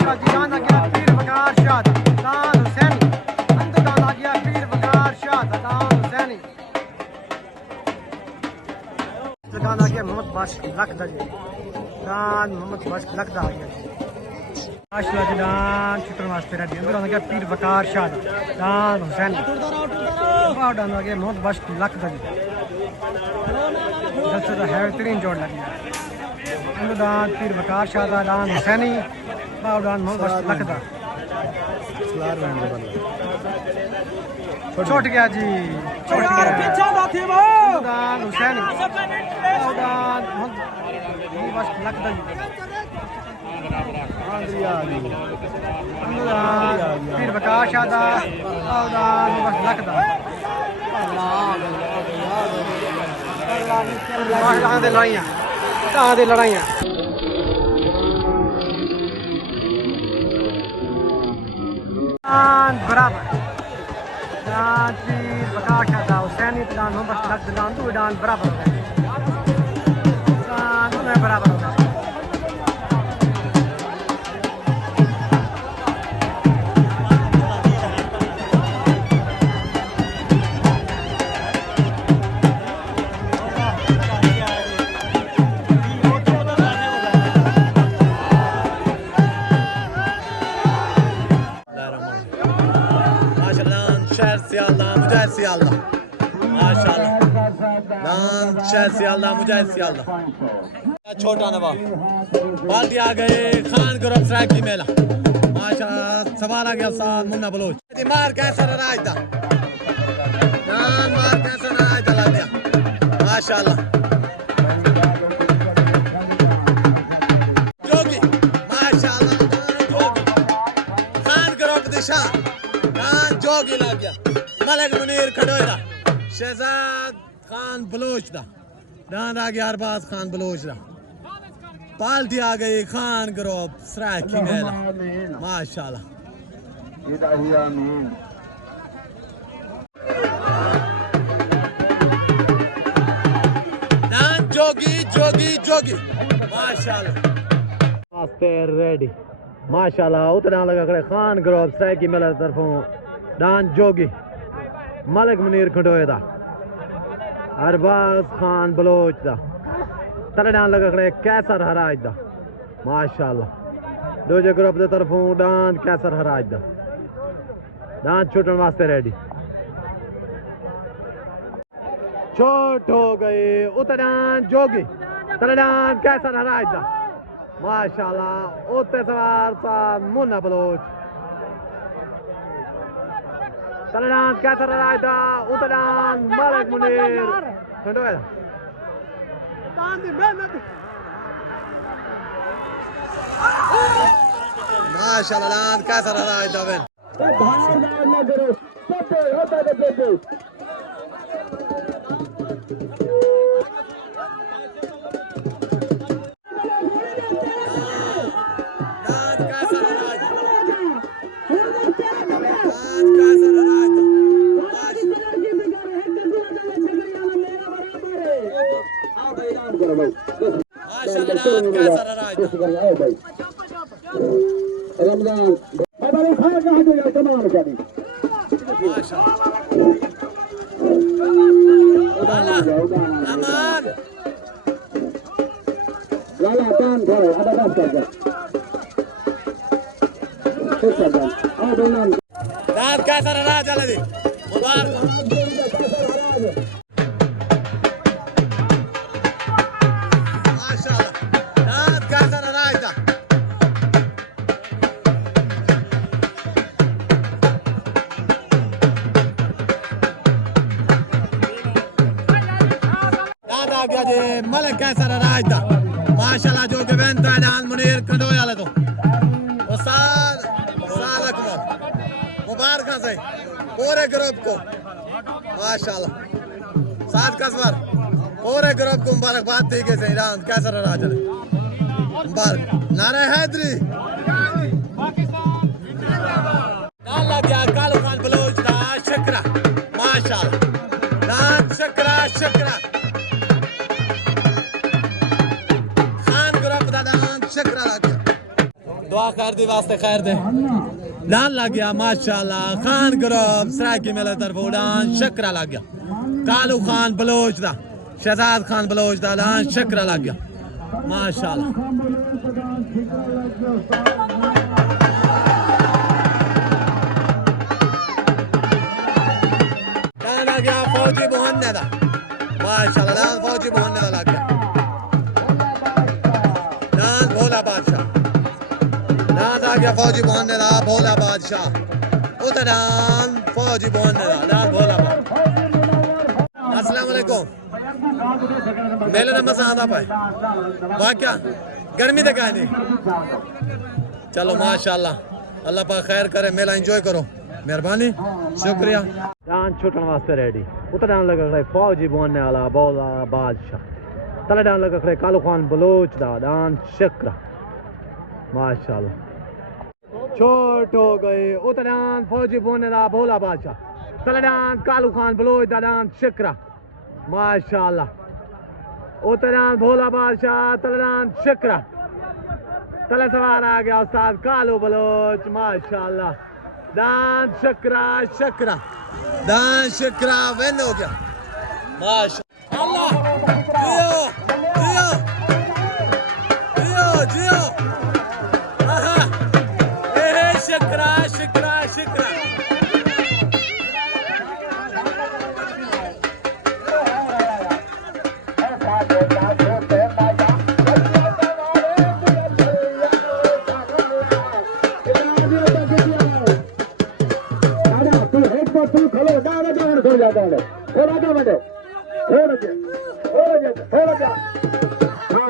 शाह जी दान आ गया पीर वकार शाह दान हुसैनी अंदर दान आ गया पीर वकार शाह दान हुसैनी दान आ गया मोहम्मद बाशिक लखदा जी दान मोहम्मद बाशिक लखदा आ गया आशा जी दान छुट्टन वास्ते रेडी अंदर आ गया पीर वकार शाह दान हुसैनी दान आ गया मोहम्मद बाशिक लखदा जी जलसे का बेहतरीन जोड़ लगी अंदर दान पीर वकार शाह दान हुसैनी दान मोहम्मद बाशिक लखदा छुट गया जी छुट गया दान हुसैनी दान मोहम्मद बाशिक लखदा जी पीर वकार शाह दान मोहम्मद लखदा लड़ाइयाँ बराबर दान पीर वकार शाह हुसैनी दान मोहम्मद लखदा दान दो दान बराबर हो गए दान बराबर हो गए छोटा नवाब बाल्टी आ गए खान ग्रुप ट्रैक की मेला माशा सवार आ गया साथ मुन्ना बलोच मार कैसा राज दा मार कैसा राज चला गया माशाल्लाह जोगी माशाल्लाह जोगी खान ग्रुप दिशा जोगी ला गया मलिक मुनीर खडोयरा शहजाद खान बलोच दा दान आ गया अरबाज खान बलोच दा पाल्टी आ गई खान ग्रुप सराय की मेला माशाल्लाह दान जोगी जोगी जोगी माशाल्लाह रेडी माशाल्लाह उतना लगा करे खान ग्रुप सराय की मेला तरफों दान जोगी मलिक मुनीर खडोए दा अरबाज खान बलोच दा तलडान लगा खड़े कैसर हराज दा माशाल्लाह दूजे ग्रुप की तरफों डान कैसर हराज दा डान छुटन वास्ते रेडी छोट हो गए उतडान जोगी तलडान कैसर हराज दा माशाल्लाह उते सवार सा मुन्ना बलोच तलडान कैसर हराज दा उतडान मलिक मुनीर खंडोया माशाल्लाह कैसा रहा है दावन रमजान हमारे खाए कहाँ जो कमाल करी अमान लाला तान करो ada bas saja saja ada nan रात कैसा रहा चला दी मुबारक मलिक कैसा राज दा माशाल्लाह जो के वेंट दान मुनीर खंडोया ले तो उस्ताद सालक मुबारक से पूरे ग्रुप को माशाल्लाह सात कसवर पूरे ग्रुप को मुबारकबाद दी के ईरान कैसा राज चले मुबारक नारे हैदरी पाकिस्तान लग गया कालू खान बलोच दा शकरा माशाल्लाह दान शकरा शकरा शकरा दुआ कर दी दी वास्ते खैर दे डान लग गया माशाल्लाह खान ग्रुप सराकी मेले तरफ डान शकरा लग गया कालू खान बलोच दा शहजाद खान बलोच दा डान शकरा लग गया माशाल्लाह डान आ गया फौजी मोहन्ने दा माशाल्लाह डान फौजी मोहन्ने दा लग गया डान भोला बादशाह डान आ गया फौजी मोहन्ने दा भोला बादशाह उतरान फौजी मोहन्ने दा डान भोला बादशाह अस्सलाम वालेकुम मेले में मजा आता पाए वाक्या गर्मी तक आए नहीं चलो माशाल्लाह अल्लाह पाक खैर करे मेला एंजॉय करो मेहरबानी शुक्रिया डान छुटन वास्ते रेडी उतरान लगा खड़े फौजी मोहन्ने वाला भोला बादशाह तले डान लगा खड़े कालू खान बलोच दा डान शकरा माशाल्लाह छोट हो गए उतरान फौजी मोहन्ने दा भोला बादशाह तले डान कालू खान बलोच दा डान शकरा माशाल्लाह उतरान भोला बादशाह तलरान शकरा तले सवार आ गया उस्ताद कालू बलोच माशाल्लाह दान शकरा शकरा दान शकरा विन हो गया माशाल्लाह जियो जियो जियो जियो आहा ए शकरा शकरा शकरा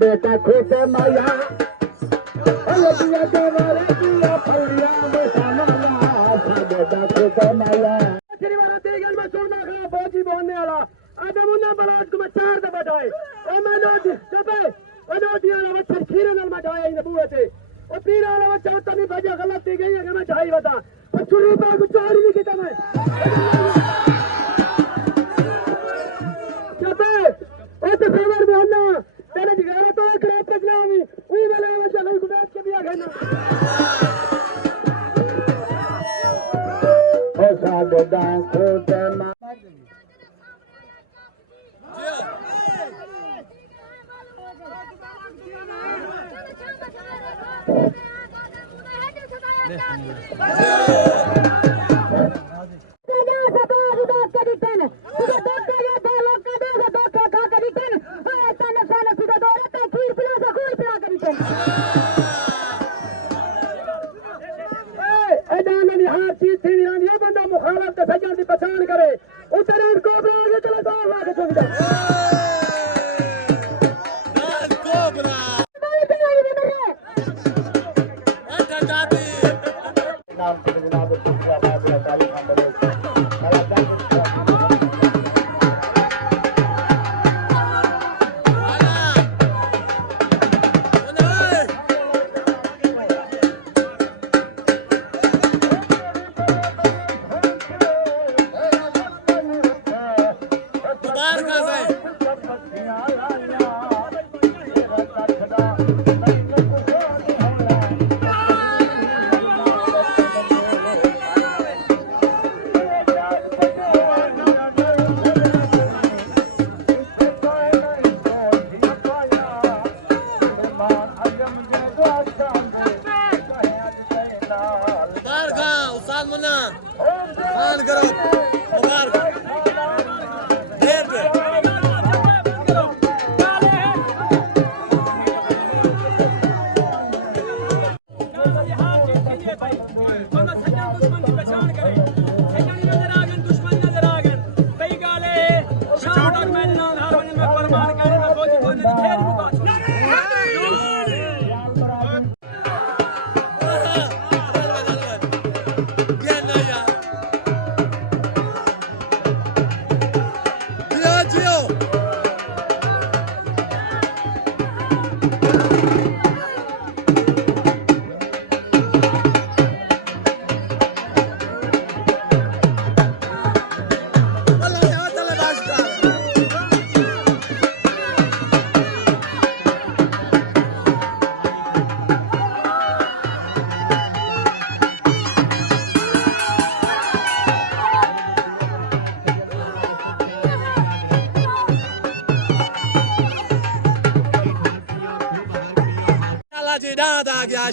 बेटा खोटे माया बेटा खोटे माया फौजी बोलने वाला अब मुन्ना बरात को मैं 4 दफा जाए और मैं नोट दिया बच्चा खीरे नल में जाए इन बुए से और तीन वाला बच्चा तो नहीं भजा गलत थी गई है कि मैं चाहिए बता और चुरी पे कुछ चोरी नहीं किया मैं चपे ओ तो फेवर बोलना तेरे जिगर तो एक रेत तक लावी वो वाले में चले को बैठ के दिया कहना ओ सादे दांत खोटे बंदा मुखालफ के सजन की पहचान करे उतर को चले 2 लाख सुविधा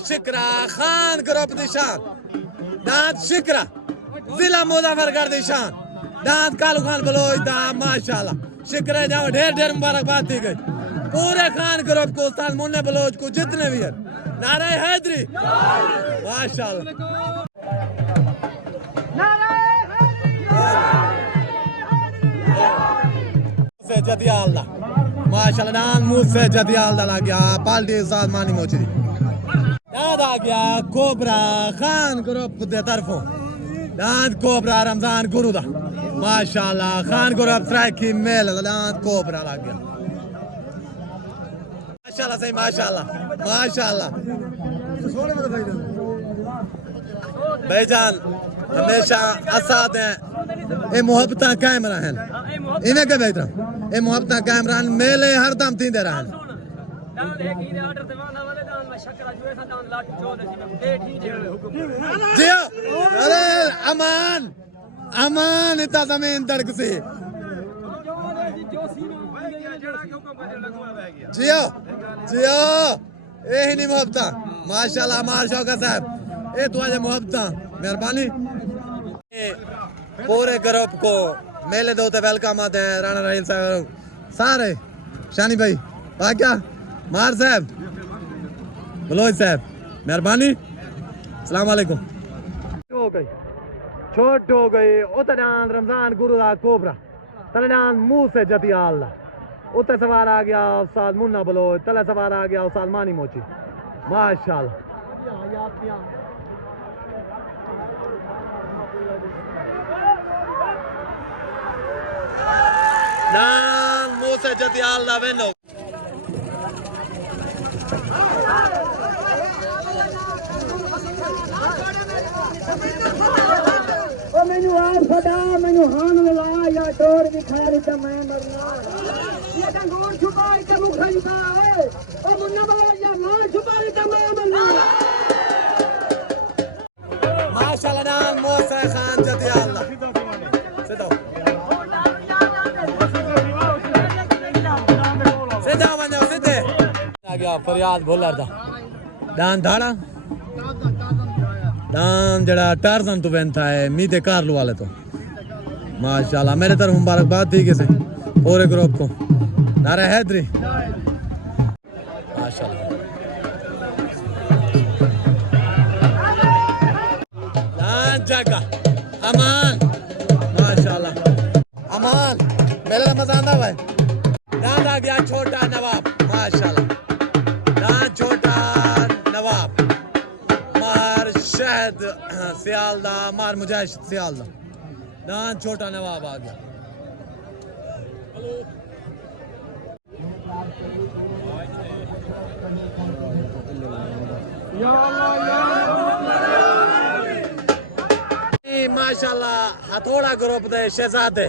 शिकरा खान ग्रुप निशान दांत शिकरा जिला मुजफ्फरगढ़ निशान दांत कालू खान बलोच दांत माशाल्लाह शिकरा जाओ ढेर ढेर मुबारकबाद दी गई पूरे खान ग्रुप को उस्ताद मुन्ने बलोच को जितने भी है नारे हैदरी माशाल्लाह से जदियाल्ला माशाल्लाह नान मुझ से जदियाल्ला लग गया पाल्टी साथ मानी मोची याद आ गया कोबरा खान ग्रुप दे तरफों दांत कोबरा रमजान गुरु दा माशाल्लाह खान ग्रुप ट्रैक की मेल दांत कोबरा लग गया माशाल्लाह सही माशाल्लाह माशाल्लाह भाईजान हमेशा असाद हैं ये मोहब्बत कायम रहन इन्हें के बेहतर ये मोहब्बत कायम रहन मेले हर दम थी दे रहन जियो अरे अमान अमान इतना जमीन तड़क से जियो जियो यही नहीं मोहब्बत माशाल्लाह मार शौका साहब ये तुम्हारे मोहब्बत मेहरबानी पूरे ग्रुप को मेले दो वेलकम आते हैं राणा राहिल साहब सारे शानी भाई भाग्या मार साहब बलोच साहब मेहरबानी अस्सलाम वालेकुम हो गई छोट हो गई उतनान रमजान गुरु दा कोबरा तलनान मुंह से जतियाल उते सवार आ गया उस्ताद मुन्ना बलोच तले सवार आ गया उस्ताद मानी मोची माशाल्लाह नान मुंह से जतियाल वेनो मैनू आप सदा मैनू हान लगा या डोर दिखाई तो मैं मरना ये डंगोर छुपाई के मुख खरीदा है ओ मुन्ना बोला या मार छुपाई तो मैं मरना माशाल्लाह नान मोसा खान जतियाल सिद्धो सिद्धा बनो सिद्धे आ गया फरियाद भोलर दा दान धाड़ा दान जड़ा टारजन तो वेंथा है मीते कारलू वाले तो माशाल्लाह मेरे तरफ मुबारकबाद थी किसे पूरे ग्रुप को नारा हैदरी माशाल्लाह दान जगा अमान माशाल्लाह अमान मेरे रमजान दा भाई दान आ गया छोटा नवाब माशाल्लाह दान छोटा नवाब मार शहद सियालदा मार मुजाहिद सियालदा दान छोटा नवाब आ गया माशाल्लाह हथौड़ा ग्रुप दे शहजादे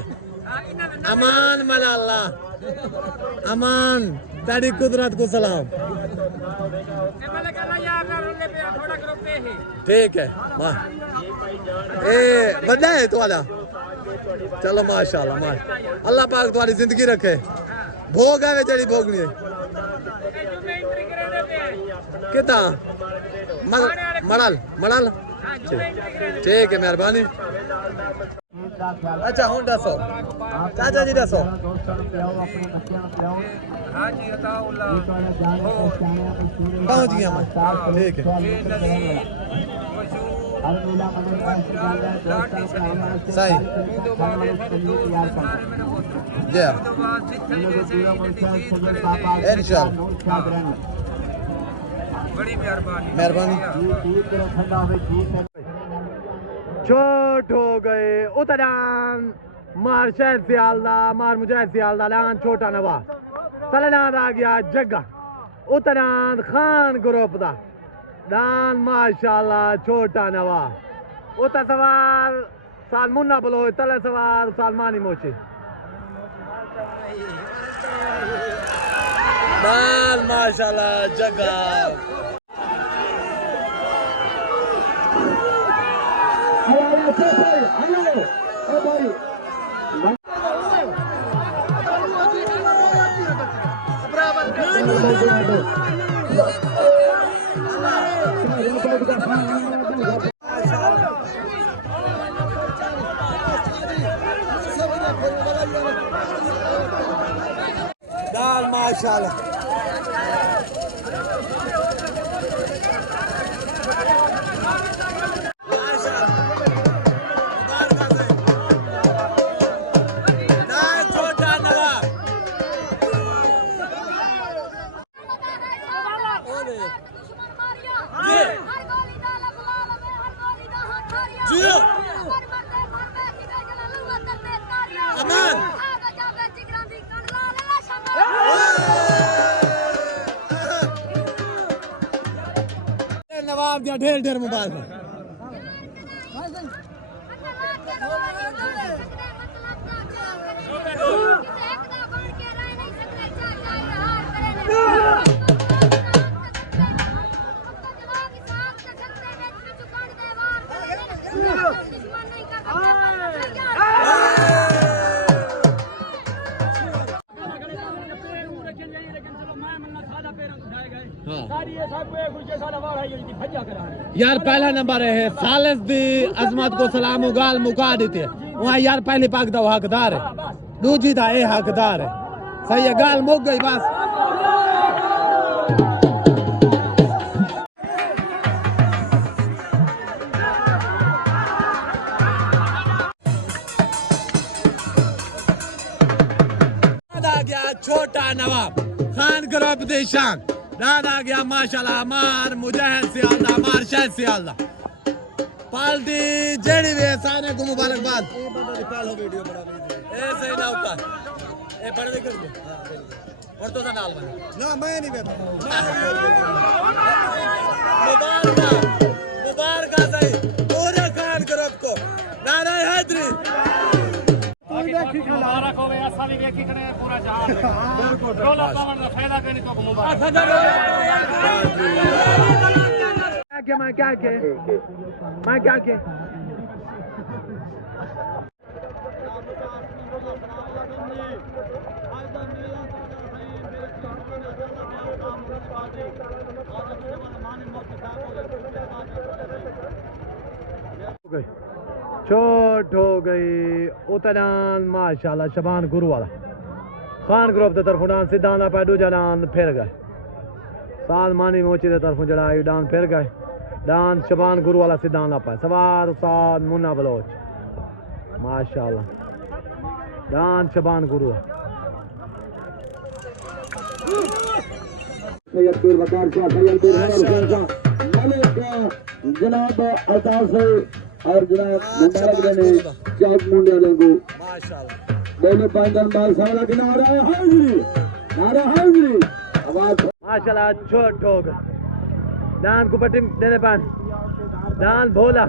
अमान मलाला अमान ताड़ी कुदरत को सलाम ठीक है मां ए बड़ा है तुम्हारा चलो माशाल्लाह माश अल्लाह पाक तुम्हारी जिंदगी रखे भोग है जड़ी भोगनी है कितना मड़ल मड़ल ठीक है मेहरबानी अच्छा हूँ दसो चाचा जी दसो पहुँच गया मैं ठीक है सही इंशाल्लाह बड़ी मेहरबानी छोट हो गए उतरान मार शहर सियालदा मार मुजाहिद सियालदा लान छोटा नवा तलनाद आ गया जग्गा उतरान खान ग्रुप दा दान माशाल्लाह छोटा नवा उत सवार साल मुन्ना बोलो तले सवार सालमानी मोची दान माशाल्लाह जग्गा दाल माशाल्लाह नवाब दिया ढेर ढेर मुबारक यार पहला नंबर है सालिस दी अजमत को सलाम गाल मुका देते वहाँ यार पहले पाक दा हकदार है दूजी दा ए हकदार है सही है गाल मुक गई बस आ गया छोटा नवाब खान ग्रुप देशान दादा गया माशाल्लाह मार मुजाहिद सियालदा मार शायद सियालदा पाल्टी जेडी वे साने को मुबारकबाद ए बंदा निकाल हो वीडियो बना ए सही ना ऊपर ए पढ़ दे कर और तो नाल बना ना मैं नहीं बैठा मुबारक सही पूरे खान ग्रुप को नारे हैदरी मुबारक हो गया साली देखी कने पूरा जहां डॉलर पावन का फायदा करने को मुबारक मैं क्या छोट हो गई उतरान माशाल्लाह शबान गुरु वाला खान ग्रुप की तरफ डांस सिद्धांत पे दूजा डांस फिर गए साल मानी मोची की तरफ जड़ा डांस फिर गए डांस शबान गुरु वाला सिद्धांत पे सवार उस्ताद मुन्ना बलोच माशाल्लाह डांस शबान गुरु जनाब अल्ताफ और जनाब मुबारक देने चौक मुंडे को माशाल्लाह दोनों पांचन बाल सामना के नारा हाजिरी आवाज माशाल्लाह छोट हो गए डांस को पट्टी देने पान डांस भोला